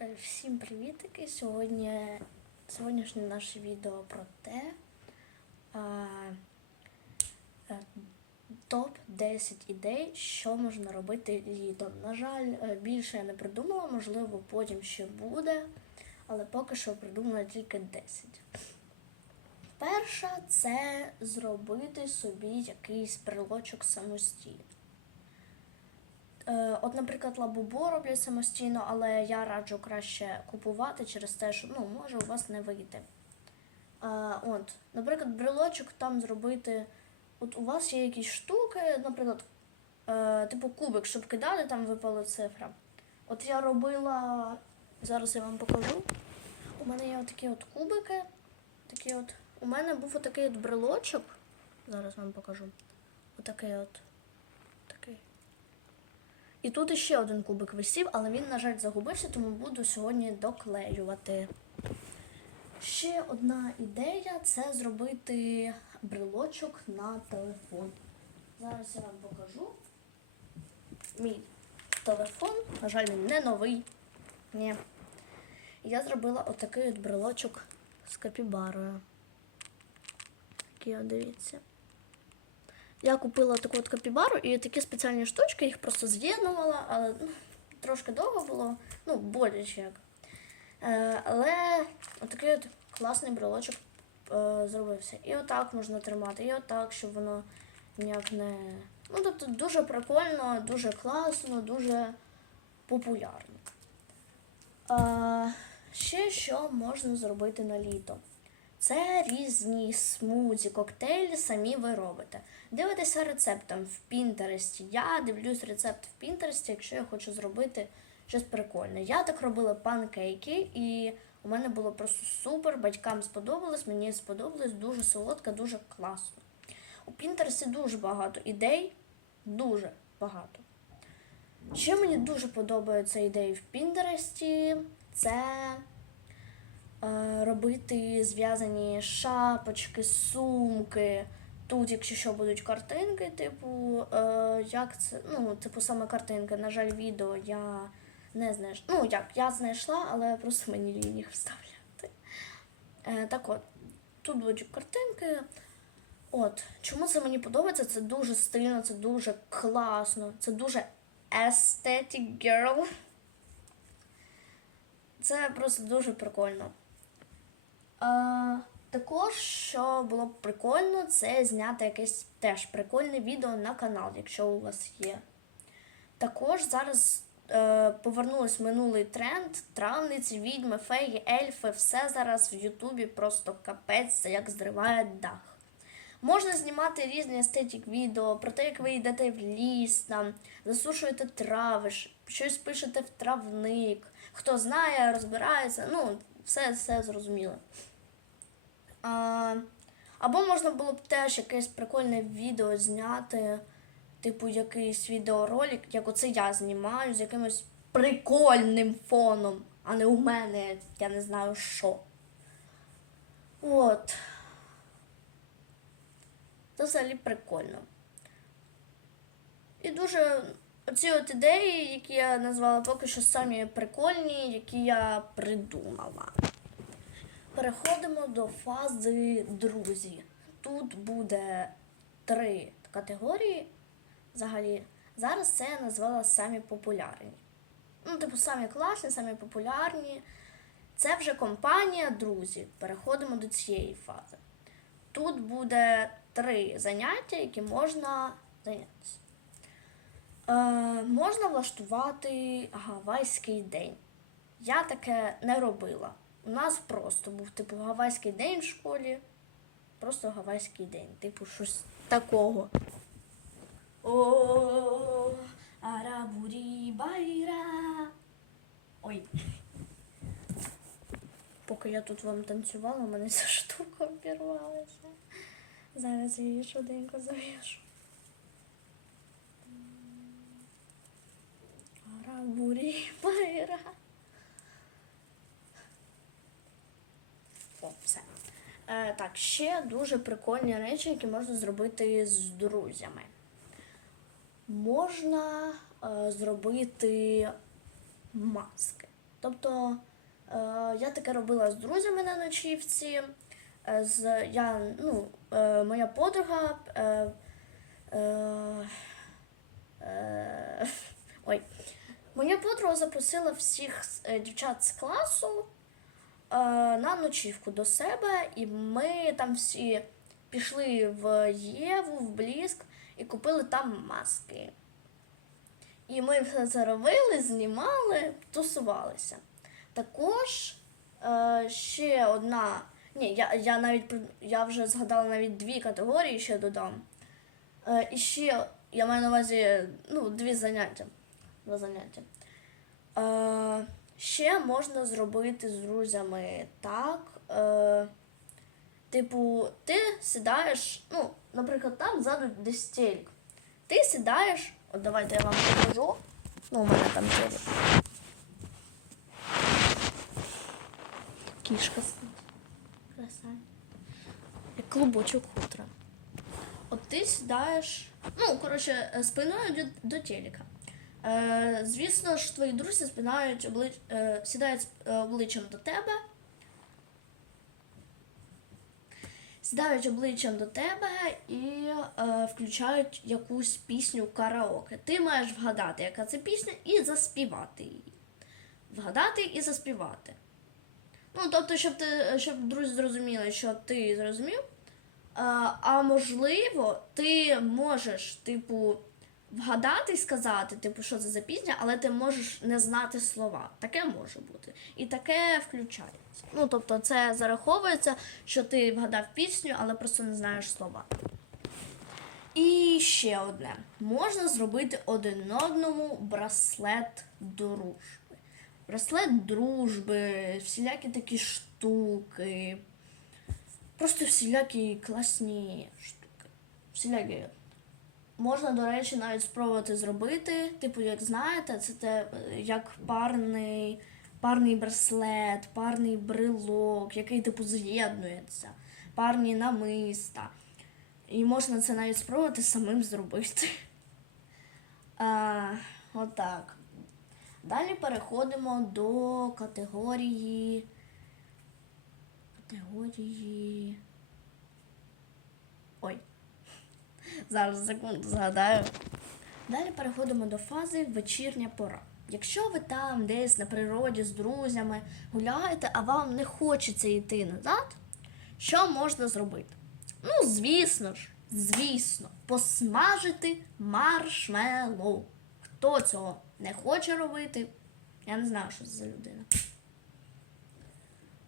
Е, Всім привітики! Сьогодні сьогоднішнє наше відео про те е, топ 10 ідей, що можна робити літом. На жаль, е, більше я не придумала, можливо, потім ще буде, але поки що придумала тільки 10. Перша це зробити собі якийсь брелочок самостійно. Е, От, наприклад, лабубо роблять самостійно, але я раджу краще купувати через те, що ну, може у вас не вийти. А, от, наприклад, брелочок там зробити. От у вас є якісь штуки, наприклад, е, типу кубик, щоб кидати, там випала цифра. От я робила, зараз я вам покажу. У мене є такі от кубики. Такі от. У мене був отакий от брелочок. Зараз вам покажу. Отакий от. І тут іще один кубик висів, але він, на жаль, загубився, тому буду сьогодні доклеювати. Ще одна ідея це зробити брелочок на телефон. Зараз я вам покажу. Мій телефон, на жаль, він не новий. Ні. Я зробила отакий от брелочок з капібарою. Такий, дивіться. Я купила таку от капібару і такі спеціальні штучки, їх просто з'єднувала, але ну, трошки довго було, ну, боляче як. Е, але отакий от класний брелочок е, зробився. І отак можна тримати, і отак, щоб воно ніяк не. Ну, тобто дуже прикольно, дуже класно, дуже популярно. Е, ще що можна зробити на літо? Це різні смузі, коктейлі самі ви робите. Дивитеся рецептом в Пінтересті. Я дивлюсь рецепт в Пінтересті, якщо я хочу зробити щось прикольне. Я так робила панкейки, і у мене було просто супер. Батькам сподобалось, мені сподобалось, дуже солодко, дуже класно. У Пінтересті дуже багато ідей, дуже багато. Ще мені дуже подобаються ідеї в Пінтересті. Це робити зв'язані шапочки, сумки. Тут, якщо що, будуть картинки, типу, е, як це, ну, типу, саме картинки. На жаль, відео я не знайшла. Ну, як, я знайшла, але просто мені лінь їх вставляти. Е, так от, тут будуть картинки. От, чому це мені подобається? Це дуже стильно, це дуже класно, це дуже aesthetic girl. Це просто дуже прикольно. А, також, що було б прикольно, це зняти якесь теж прикольне відео на канал, якщо у вас є. Також зараз е, повернулось минулий тренд. Травниці, відьми, феї, ельфи, все зараз в Ютубі просто капець, як зриває дах. Можна знімати різні естетик відео про те, як ви йдете в ліс, там, засушуєте трави, щось пишете в травник. Хто знає, розбирається, ну, все, все зрозуміло. А, або можна було б теж якесь прикольне відео зняти, типу якийсь відеоролик, як оце я знімаю, з якимось прикольним фоном, а не у мене, я не знаю що. От. Це взагалі прикольно. І дуже оці от ідеї, які я назвала поки що самі прикольні, які я придумала. Переходимо до фази друзі. Тут буде три категорії. Взагалі, зараз це я назвала самі популярні. Ну, типу, самі класні, самі популярні. Це вже компанія друзі. Переходимо до цієї фази. Тут буде три заняття, які можна зайнятися. Е, можна влаштувати гавайський день. Я таке не робила. У нас просто був типу гавайський день в школі. Просто гавайський день. Типу, щось такого. О, арабурі байра. Ой. Поки я тут вам танцювала, мене ця штука обірвалася. Зараз я її швиденько зав'яжу. Арабурі байра. О, все. Е, так, ще дуже прикольні речі, які можна зробити з друзями. Можна е, зробити маски. Тобто е, я таке робила з друзями на ночівці. Е, з, я, ну, е, моя подруга. Е, е, е, ой. Моя подруга запросила всіх е, дівчат з класу е, на ночівку до себе, і ми там всі пішли в Єву, в Бліск і купили там маски. І ми все це робили, знімали, тусувалися. Також е, ще одна. Ні, я, я навіть я вже згадала навіть дві категорії ще додам. І ще я маю на увазі ну, дві заняття. Два заняття. Е, ще можна зробити з друзями так. Е, типу, ти сідаєш, ну, наприклад, там ззаду десь телек. Ти сідаєш, от давайте я вам покажу. Ну, у мене там телек. Кішка спить. Краса. Як клубочок хутра. От ти сідаєш, ну, коротше, е, спиною до, до телека. Е, звісно ж, твої друзі спинають облич... е, сідають е, обличчям до тебе. Сідають обличчям до тебе і е, включають якусь пісню караоке. Ти маєш вгадати, яка це пісня, і заспівати її. Вгадати і заспівати. Ну, тобто, щоб ти, щоб друзі зрозуміли, що ти зрозумів. А, а можливо, ти можеш, типу, вгадати і сказати, типу, що це за пісня, але ти можеш не знати слова. Таке може бути. І таке включається. Ну, тобто, це зараховується, що ти вгадав пісню, але просто не знаєш слова. І ще одне: можна зробити один одному браслет дружби. Браслет дружби, всілякі такі штуки. Просто всілякі класні штуки. Всілякі. Можна, до речі, навіть спробувати зробити. Типу, як знаєте, це те, як парний, парний браслет, парний брелок, який типу з'єднується, парні намиста. І можна це навіть спробувати самим зробити. А, отак. Далі переходимо до категорії. Категорії. Ой. Зараз секунду згадаю. Далі переходимо до фази вечірня пора. Якщо ви там десь на природі з друзями гуляєте, а вам не хочеться йти назад, що можна зробити? Ну, звісно ж, звісно, посмажити маршмеллоу. Хто цього не хоче робити, я не знаю, що це за людина.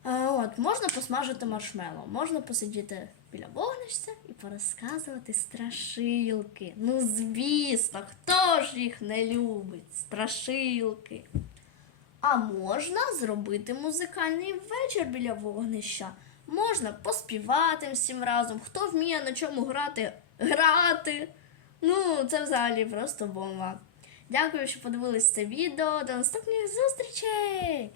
А, от, можна посмажити маршмеллоу, можна посидіти біля вогнища і порозказувати страшилки. Ну, звісно, хто ж їх не любить? Страшилки. А можна зробити музикальний вечір біля вогнища. Можна поспівати всім разом. Хто вміє на чому грати, грати. Ну, це взагалі просто бомба. Дякую, що подивились це відео. До наступних зустрічей!